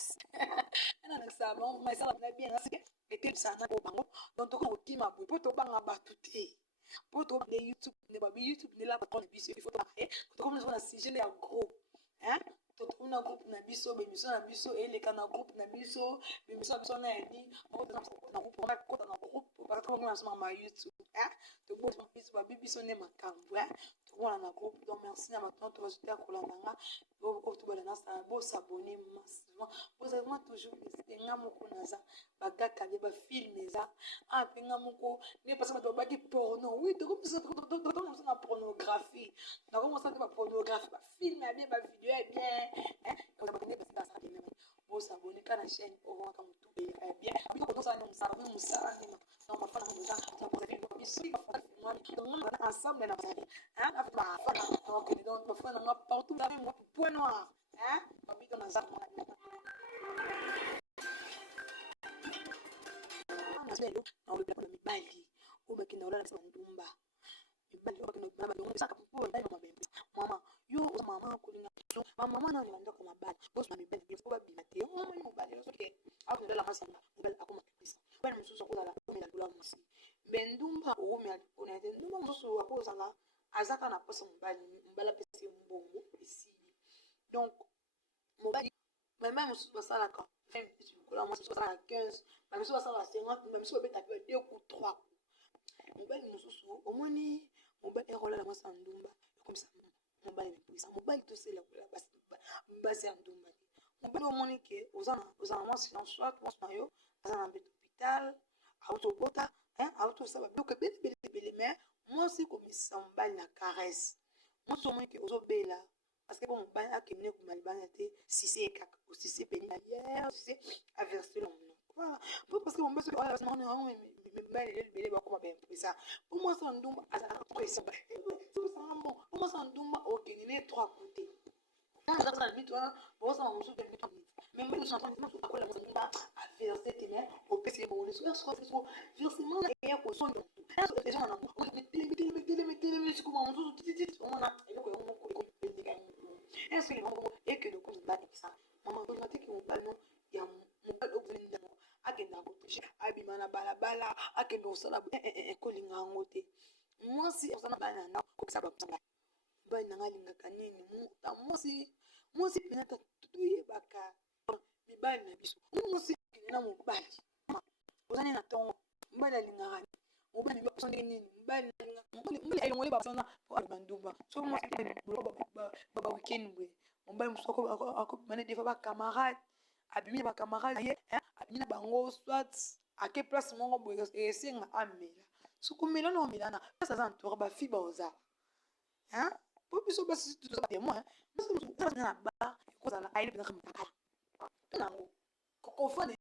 place. On ça bon, mais ça va bien et puis ça na bango. Donc on dit ma pour to banga batuté. Pour to de YouTube ne la pas biso il faut parler. Comme on a sujet là gros. Hein? On a groupe na biso, bemission na biso et les canaux groupe na biso, bemission biso na edi, on a groupe on a code na groupe parce que on a sur ma YouTube. Hein? To bo biso ba biso ne makambo. Hein? To na groupe donc merci na maintenant to ajouter ko la nanga. Au tout bas ça beau s'abonner massivement. Vous avez toujours nga moko naza bagaka ba film eza ah penga moko ne parce que ba porno oui to comme ça na pornographie na comme ça ba pornographie ba film bien ba vidéo bien hein on va connaître parce que ça bien vous s'abonner à la chaîne au moins comme tout bien puis quand ça nous ça non ma femme nous a ça pour faire une ici on va ensemble na hein avec ma femme donc ma femme na partout là moi point noir hein ma vie dans ça na olobela mibali oyo bakenda kolalakisa bandumba mibali oyo bakenda babisaka mpo ndai na mabembe mama yo oza mama kolinga bamama na bandako mabali bosona mibali bien mpo babima te omoi mobali soki akonelala masanga mobali akoma kipisa mobali mosusu akozala omela lola mosi me ndumba okomela lipona te ndumba mosusu akozala azaka na posa mobali apesi ye mbongo esili donc mobali mama mosusu basalaka 20 minutes lokola mwasi mosusu basalaka 15 bamisu basala 50 bamisu babeta pe 2 ou 3 mobali mosusu omoni mobali akolala mwasi ya ndumba ekomisa mobali mepesa mobali tosela kola basi ya ndumba mobali omoni ke oza na mwasi na soit mwasi na yo aza na mbete hôpital autobota autosala biloko ebele mais mwasi komisa mobali na caresse mwasi omoni ke ozobela parce que bon mobali akende koma libanda te sise ekaka osise peni na hier sise averse l'homme voilà parce que mobali soki oya basina mibali lebele bakoma baimpresa po mwasi ya ndumba azalaka pression sokosanga bon po mwasi ya ndumba okende ne 3 côté aza na limite wana bokosala mosusu te limite mais mbali mosusu na mosusu akola mwasi ya ndumba averse te mais opesi ye bongo soki asoka versement na eya kosonda ezonga nango telemi sikuma mosusu tititi omona eloko yango moko ekopeleka est-ce que les gens et que le compte va ça maman automatique on va non il y a mobile obvenu non akenda kotisha abimana balabala akenda osala kolinga ngote moi si osana bana na kokisa ba tsanga bana ngalinga kanini moi si pena tuye baka mibali na biso moi si na mobali ozani na tongo mobali alinga mobali ba tsanga nini mobali ayongole ba tsanga pour bandumba so moi baba weekend bwe mobali musoko akobana des fois ba camarade abimi ba camarade ye abimi na bango soit ake place mongo bwe esenga amela sukumela no melana ça ça entoure ba fi baoza hein pour biso basi tout ça témoin parce que ça na ba kozala aile pena kamaka nango kokofane